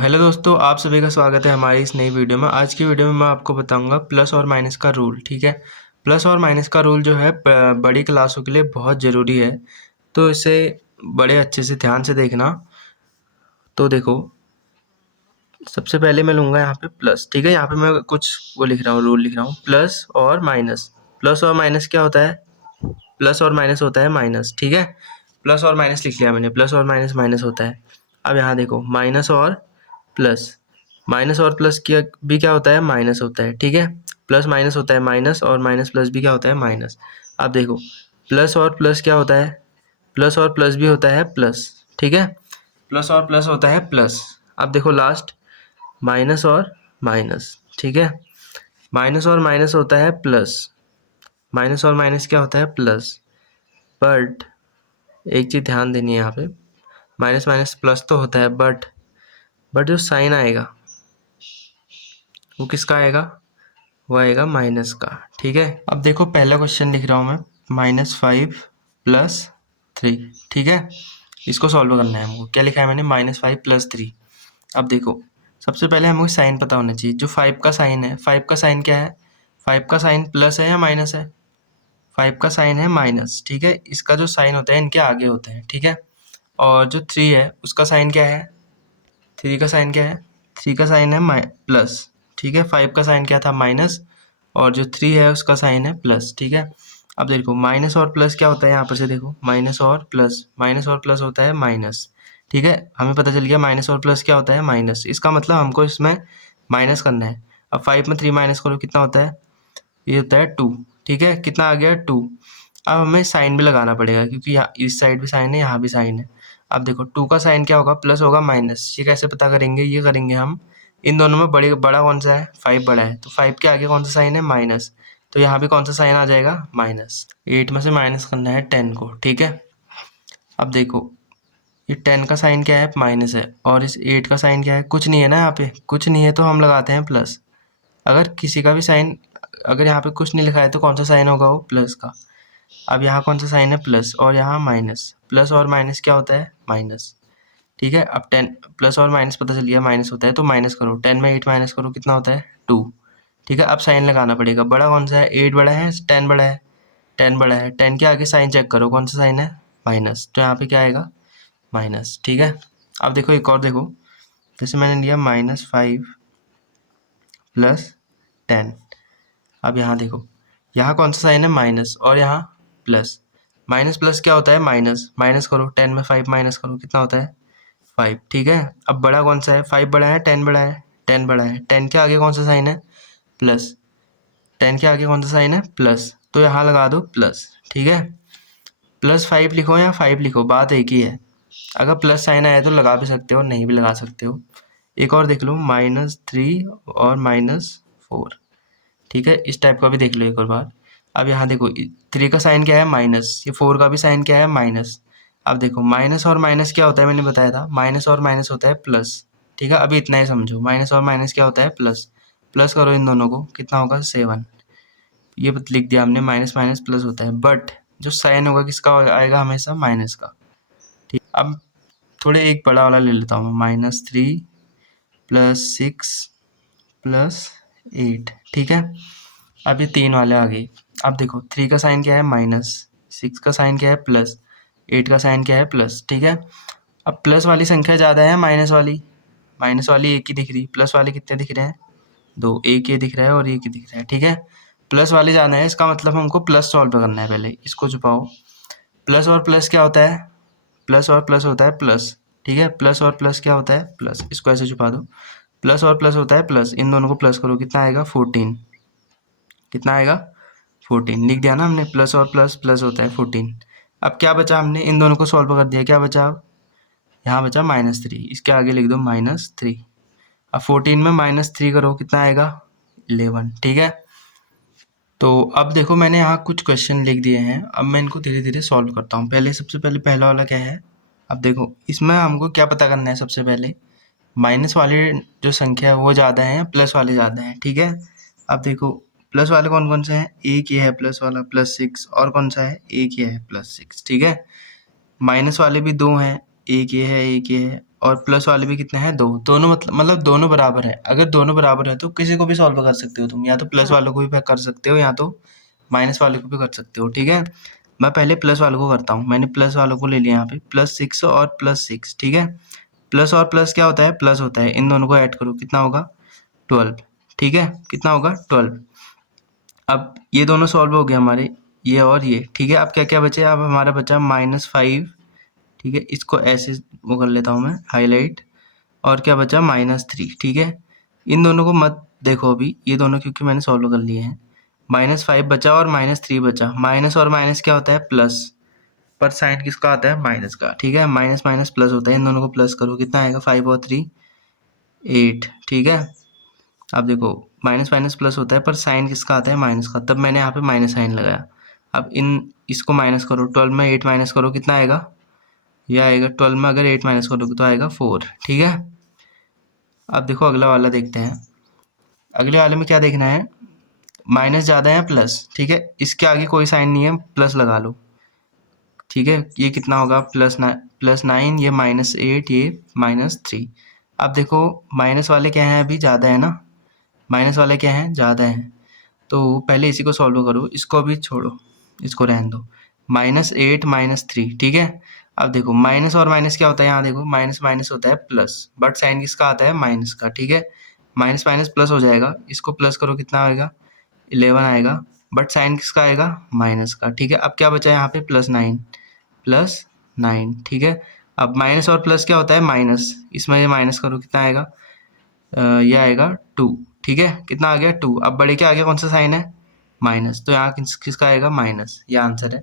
Hello दोस्तों, आप सभी का स्वागत है हमारी इस नई वीडियो में। आज की वीडियो में मैं आपको बताऊंगा प्लस और माइनस का रूल। ठीक है, प्लस और माइनस का रूल जो है बड़ी क्लासों के लिए बहुत ज़रूरी है, तो इसे बड़े अच्छे से ध्यान से देखना। तो देखो, सबसे पहले मैं लूँगा यहाँ पे प्लस। ठीक है, यहाँ पे मैं कुछ वो लिख रहा हूँ, रूल लिख रहा हूँ, प्लस और माइनस। प्लस और माइनस क्या होता है? प्लस और माइनस होता है माइनस। ठीक है, प्लस और माइनस लिख लिया मैंने, प्लस और माइनस माइनस होता है। अब यहाँ देखो, माइनस और प्लस, माइनस और प्लस किया भी क्या होता है? माइनस होता है। ठीक है, प्लस माइनस होता है माइनस, और माइनस प्लस भी क्या होता है? माइनस। अब देखो, प्लस और प्लस क्या होता है? प्लस और प्लस भी होता है प्लस। ठीक है, प्लस और प्लस होता है प्लस। अब देखो लास्ट, माइनस और माइनस। ठीक है, माइनस और माइनस होता है प्लस, माइनस और माइनस क्या होता है? प्लस। बट एक चीज़ ध्यान देनी है यहाँ पे, माइनस माइनस प्लस तो होता है, बट जो साइन आएगा वो किसका आएगा? वो आएगा माइनस का। ठीक है, अब देखो पहला क्वेश्चन लिख रहा हूँ मैं, -5 + 3। ठीक है, इसको सॉल्व करना है हमको। क्या लिखा है मैंने? -5 + 3। अब देखो, सबसे पहले हमको साइन पता होना चाहिए। जो 5 का साइन है, 5 का साइन क्या है? 5 का साइन प्लस है या माइनस है? 5 का साइन है माइनस। ठीक है, इसका जो साइन होता है इनके आगे होता है। ठीक है, और जो 3 है उसका साइन क्या है? 3 का साइन क्या है? 3 का साइन है प्लस। ठीक है, 5 का साइन क्या था? माइनस, और जो 3 है उसका साइन है प्लस। ठीक है, अब देखो माइनस और प्लस क्या होता है? यहाँ पर से देखो, माइनस और प्लस, माइनस और प्लस होता है माइनस। ठीक है, हमें पता चल गया माइनस और प्लस क्या होता है? माइनस। इसका मतलब हमको इसमें माइनस करना है। अब 5 में 3 माइनस करो, कितना होता है? ये होता है 2। ठीक है, कितना आ गया? 2। अब हमें साइन भी लगाना पड़ेगा, क्योंकि यहाँ इस साइड भी साइन है, यहाँ भी साइन है। अब देखो 2 का साइन क्या होगा? प्लस होगा माइनस। ये कैसे पता करेंगे? ये करेंगे हम, इन दोनों में बड़ा कौन सा है? 5 बड़ा है, तो 5 के आगे कौन सा साइन है? माइनस। तो यहाँ भी कौन सा साइन आ जाएगा? माइनस। 8 में से माइनस करना है 10 को। ठीक है, अब देखो, ये 10 का साइन क्या है? माइनस है, और इस 8 का साइन क्या है? कुछ नहीं है ना, यहाँ पे कुछ नहीं है तो हम लगाते हैं प्लस। अगर किसी का भी साइन, अगर यहाँ पे कुछ नहीं लिखा है तो कौन सा साइन होगा? वो प्लस का। अब यहाँ कौन सा साइन है? प्लस, और यहाँ माइनस। प्लस और माइनस क्या होता है? माइनस। ठीक है, अब 10 प्लस और माइनस पता चल गया माइनस होता है, तो माइनस करो। 10 में 8 माइनस करो, कितना होता है? 2। ठीक है, अब साइन लगाना पड़ेगा। बड़ा कौन सा है? 8 बड़ा है, 10 बड़ा है? 10 बड़ा है। 10 के आगे साइन चेक करो, कौन सा साइन है? माइनस, तो यहाँ पे क्या आएगा? माइनस। ठीक है, अब देखो एक और देखो, जैसे मैंने लिया -5 + 10। अब यहाँ देखो, यहाँ कौन सा साइन है? माइनस, और यहाँ प्लस। माइनस प्लस क्या होता है? माइनस। माइनस करो, 10 में 5 माइनस करो, कितना होता है? 5। ठीक है, अब बड़ा कौन सा है? 5 बड़ा है, 10 बड़ा है? 10 बड़ा है। 10 के आगे कौन सा साइन है? प्लस। 10 के आगे कौन सा साइन है? प्लस, तो यहाँ लगा दो प्लस। ठीक है, +5 लिखो या 5 लिखो, बात एक ही है। अगर प्लस साइन आया तो लगा भी सकते हो, नहीं भी लगा सकते हो। एक और देख लो, -3 और -4। ठीक है, इस टाइप का भी देख लो एक और बार। अब यहाँ देखो, 3 का साइन क्या है? माइनस। ये 4 का भी साइन क्या है? माइनस। अब देखो, माइनस और माइनस क्या होता है? मैंने बताया था, माइनस और माइनस होता है प्लस। ठीक है, अभी इतना ही समझो, माइनस और माइनस क्या होता है? प्लस। प्लस करो इन दोनों को, कितना होगा? 7। ये लिख दिया हमने, माइनस माइनस प्लस होता है, बट जो साइन होगा किसका आएगा? हमेशा माइनस का। ठीक, अब थोड़े एक बड़ा वाला ले लेता हूँ, -3 + 6 + 8। ठीक है, अब ये 3 वाले आ गए। अब देखो, 3 का साइन क्या है? माइनस। 6 का साइन क्या है? प्लस। 8 का साइन क्या है? प्लस। ठीक है, अब प्लस वाली संख्या ज़्यादा है माइनस वाली? माइनस वाली एक ही दिख रही, प्लस वाले कितने दिख रहे हैं? 2। एक ये दिख रहा है और एक ही दिख रहा है। ठीक है, प्लस वाली ज़्यादा है, इसका मतलब हमको प्लस सॉल्व करना है। पहले इसको छुपाओ। प्लस और प्लस क्या होता है? प्लस और प्लस होता है प्लस। ठीक है, प्लस और प्लस क्या होता है? प्लस। इसको ऐसे छुपा दो। प्लस और प्लस होता है प्लस, इन दोनों को प्लस करो, कितना आएगा? 14। कितना आएगा? 14 लिख दिया ना हमने, प्लस और प्लस प्लस होता है 14। अब क्या बचा? हमने इन दोनों को सॉल्व कर दिया, क्या बचा? अब यहाँ बचा -3, इसके आगे लिख दो -3। अब 14 में -3 करो, कितना आएगा? 11। ठीक है, तो अब देखो मैंने यहाँ कुछ क्वेश्चन लिख दिए हैं, अब मैं इनको धीरे धीरे सॉल्व करता हूँ। पहले सबसे पहले पहला वाला क्या है? अब देखो, इसमें हमको क्या पता करना है? सबसे पहले माइनस वाले जो संख्या है वो ज़्यादा है या प्लस वाले ज़्यादा है? ठीक है, अब देखो प्लस वाले कौन कौन से हैं? एक ये है प्लस वाला, +6, और कौन सा है? एक ये है +6। ठीक है, माइनस वाले भी 2 हैं, एक ये है, एक ये है, और प्लस वाले भी कितने हैं 2, दोनों मतलब दोनों बराबर है। अगर दोनों बराबर है तो किसी को भी सॉल्व कर सकते हो तुम, या तो प्लस वालों को भी कर सकते हो या तो माइनस वाले को भी कर सकते हो, ठीक है। मैं पहले प्लस वालों को करता हूँ। मैंने प्लस वालों को ले लिया यहाँ पे, +6 और +6, ठीक है। प्लस और प्लस क्या होता है, प्लस होता है। इन दोनों को ऐड करो, कितना होगा 12, ठीक है। कितना होगा 12। अब ये दोनों सॉल्व हो गए हमारे, ये और ये, ठीक है। अब क्या क्या बचे, अब हमारा बचा -5, ठीक है। इसको ऐसे वो कर लेता हूँ मैं हाईलाइट। और क्या बचा -3, ठीक है। इन दोनों को मत देखो अभी, ये दोनों क्योंकि मैंने सॉल्व कर लिए हैं। -5 बचा और -3 बचा। माइनस और माइनस क्या होता है, प्लस, पर साइन किसका आता है, माइनस का, ठीक है। माइनस माइनस प्लस होता है, इन दोनों को प्लस करो, कितना आएगा 5 और 3 8, ठीक है। अब देखो माइनस माइनस प्लस होता है पर साइन किसका आता है, माइनस का, तब मैंने यहाँ पे माइनस साइन लगाया। अब इसको माइनस करो, 12 में 8 माइनस करो, कितना आएगा, यह आएगा 12 में अगर 8 माइनस करोगे तो आएगा 4, ठीक है। अब देखो अगला वाला देखते हैं। अगले वाले में क्या देखना है, माइनस ज़्यादा है प्लस, ठीक है। इसके आगे कोई साइन नहीं है, प्लस लगा लो, ठीक है। ये कितना होगा +9, ये -8, ये -3। अब देखो माइनस वाले क्या हैं, अभी ज़्यादा है ना, माइनस वाले क्या हैं, ज़्यादा हैं। तो पहले इसी को सॉल्व करो, इसको अभी छोड़ो, इसको रहने दो। -8 -3, ठीक है। अब देखो माइनस और माइनस क्या होता है, यहाँ देखो माइनस माइनस होता है प्लस, बट साइन किसका आता है, माइनस का, ठीक है। माइनस माइनस प्लस हो जाएगा, इसको प्लस करो, कितना आएगा 11 आएगा, बट साइन किसका आएगा, माइनस का, ठीक है। अब क्या बचा है यहाँ पे +9, ठीक है। अब माइनस और प्लस क्या होता है, माइनस, इसमें ये माइनस करो, कितना आएगा, ये आएगा 2, ठीक है। कितना आ गया 2। अब बड़े के आगे कौन सा साइन है, माइनस, तो यहाँ किसका आएगा, माइनस, ये आंसर है।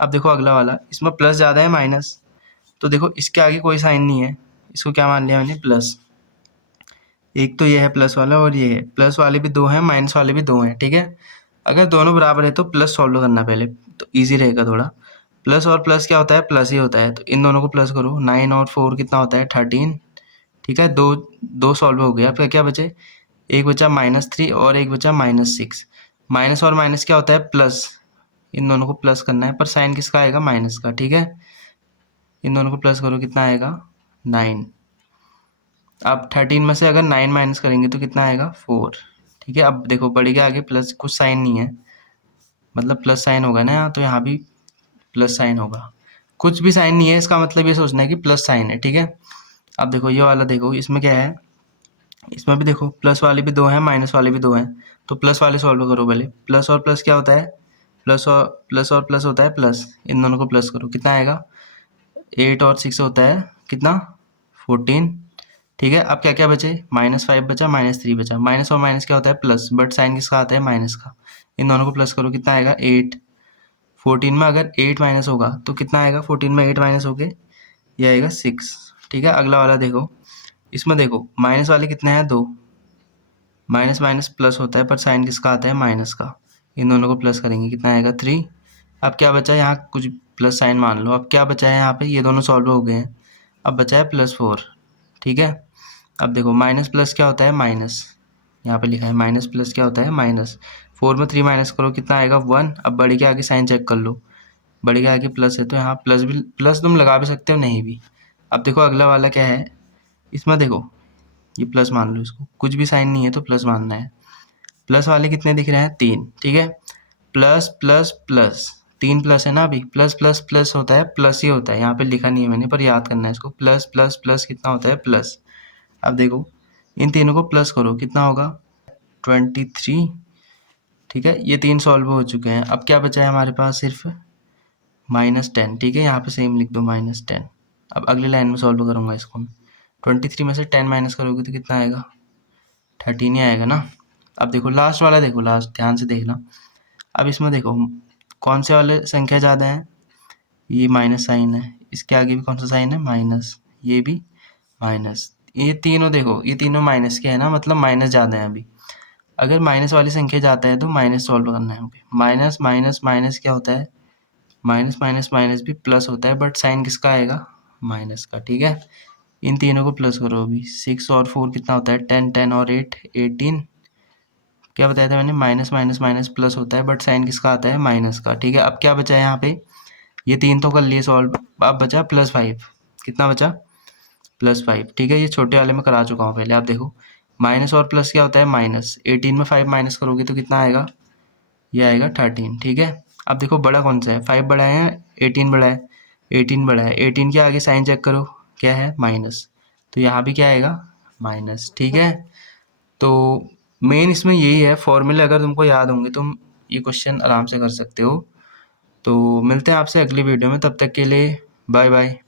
अब देखो अगला वाला, इसमें प्लस ज़्यादा है माइनस, तो देखो इसके आगे कोई साइन नहीं है, इसको क्या मान लिया मैंने, प्लस। एक तो ये है प्लस वाला और ये है, प्लस वाले भी 2 हैं, माइनस वाले भी 2 हैं, ठीक है। अगर दोनों बराबर है तो प्लस सॉल्व करना पहले, तो ईजी रहेगा थोड़ा। प्लस और प्लस क्या होता है, प्लस ही होता है, तो इन दोनों को प्लस करो। 9 और 4 कितना होता है, 13, ठीक है। दो दो सॉल्व हो गया। अब क्या बचे, एक बचा -3 और एक बचा -6। माइनस और माइनस क्या होता है, प्लस, इन दोनों को प्लस करना है, पर साइन किसका आएगा, माइनस का, ठीक है। इन दोनों को प्लस करो, कितना आएगा 9। अब 13 में से अगर 9 माइनस करेंगे तो कितना आएगा 4, ठीक है। अब देखो बड़े के आगे प्लस कुछ साइन नहीं है, मतलब प्लस साइन होगा ना यहाँ, तो यहाँ भी प्लस साइन होगा। कुछ भी साइन नहीं है, इसका मतलब ये सोचना है कि प्लस साइन है, ठीक है। अब देखो ये वाला देखो, इसमें क्या है, इसमें भी देखो प्लस वाले भी 2 हैं, माइनस वाले भी 2 हैं, तो प्लस वाले सॉल्व करो पहले। प्लस और प्लस क्या होता है, प्लस और प्लस होता है प्लस, इन दोनों को प्लस करो, कितना आएगा 8 और 6 होता है कितना 14, ठीक है। अब क्या क्या बचे, -5 बचा, -3 बचा। माइनस और माइनस क्या होता है, प्लस, बट साइन किसका आता है, माइनस का। इन दोनों को प्लस करो, कितना आएगा 8। 14 में अगर 8 माइनस होगा तो कितना आएगा, 14 में 8 माइनस हो गए, ये आएगा 6, ठीक है। अगला वाला देखो, इसमें देखो माइनस वाले कितने हैं, 2, माइनस माइनस प्लस होता है पर साइन किसका आता है, माइनस का। इन दोनों को प्लस करेंगे, कितना आएगा 3। अब क्या बचा है, यहाँ कुछ प्लस साइन मान लो। अब क्या बचा है यहाँ पे, ये दोनों सॉल्व हो गए हैं, अब बचा है +4, ठीक है। अब देखो माइनस प्लस क्या होता है, माइनस, यहाँ पे लिखा है माइनस प्लस क्या होता है, माइनस। 4 में 3 माइनस करो, कितना आएगा 1। अब बड़े के आगे साइन चेक कर लो, बड़े के आगे प्लस है तो यहाँ प्लस भी, प्लस तुम लगा भी सकते हो, नहीं भी। अब देखो अगला वाला क्या है, इसमें देखो ये प्लस मान लो, इसको कुछ भी साइन नहीं है तो प्लस मानना है। प्लस वाले कितने दिख रहे हैं, 3, ठीक है। प्लस प्लस प्लस, 3 प्लस है ना, अभी प्लस प्लस प्लस होता है, प्लस ही होता है, यहाँ पे लिखा नहीं है मैंने पर याद करना है इसको। प्लस प्लस प्लस कितना होता है, प्लस। अब देखो इन तीनों को प्लस करो, कितना होगा 23, ठीक है। ये 3 सॉल्व हो चुके हैं। अब क्या बचा है हमारे पास, सिर्फ -10, ठीक है। यहाँ पे सेम लिख दो -10। अब अगली लाइन में सॉल्व करूँगा इसको मैं। 23 में से 10 माइनस करोगे तो कितना आएगा, 13 ही आएगा ना। अब देखो लास्ट वाला देखो, लास्ट ध्यान से देखना। अब इसमें देखो कौन से वाले संख्या ज़्यादा है, ये माइनस साइन है, इसके आगे भी कौन सा साइन है, माइनस, ये भी माइनस। ये तीनों देखो, ये तीनों माइनस के है ना, मतलब माइनस ज़्यादा है अभी। अगर माइनस वाली संख्या ज़्यादा है तो माइनस सॉल्व करना है। माइनस माइनस माइनस क्या होता है, माइनस माइनस माइनस भी प्लस होता है, बट साइन किसका आएगा, माइनस का, ठीक है। इन तीनों को प्लस करो अभी, 6 और 4 कितना होता है, 10, 10 और 8 18। क्या बताया था मैंने, माइनस माइनस माइनस प्लस होता है, बट साइन किसका आता है, माइनस का, ठीक है। अब क्या बचा है यहाँ पे, ये 3 तो कर लिए सॉल्व, अब बचा +5, कितना बचा +5, ठीक है। ये छोटे वाले में करा चुका हूँ पहले। आप देखो माइनस और प्लस क्या होता है माइनस, 18 में 5 माइनस करोगे तो कितना आएगा, ये आएगा 13, ठीक है। अब देखो बड़ा कौन सा है, 5 बड़ा है या 18 बड़ा है, 18 बड़ा है। 18 के आगे साइन चेक करो, क्या है माइनस, तो यहाँ भी क्या आएगा माइनस, ठीक है। तो मेन इसमें यही है, फॉर्मूले अगर तुमको याद होंगे तुम ये क्वेश्चन आराम से कर सकते हो। तो मिलते हैं आपसे अगली वीडियो में, तब तक के लिए बाय बाय।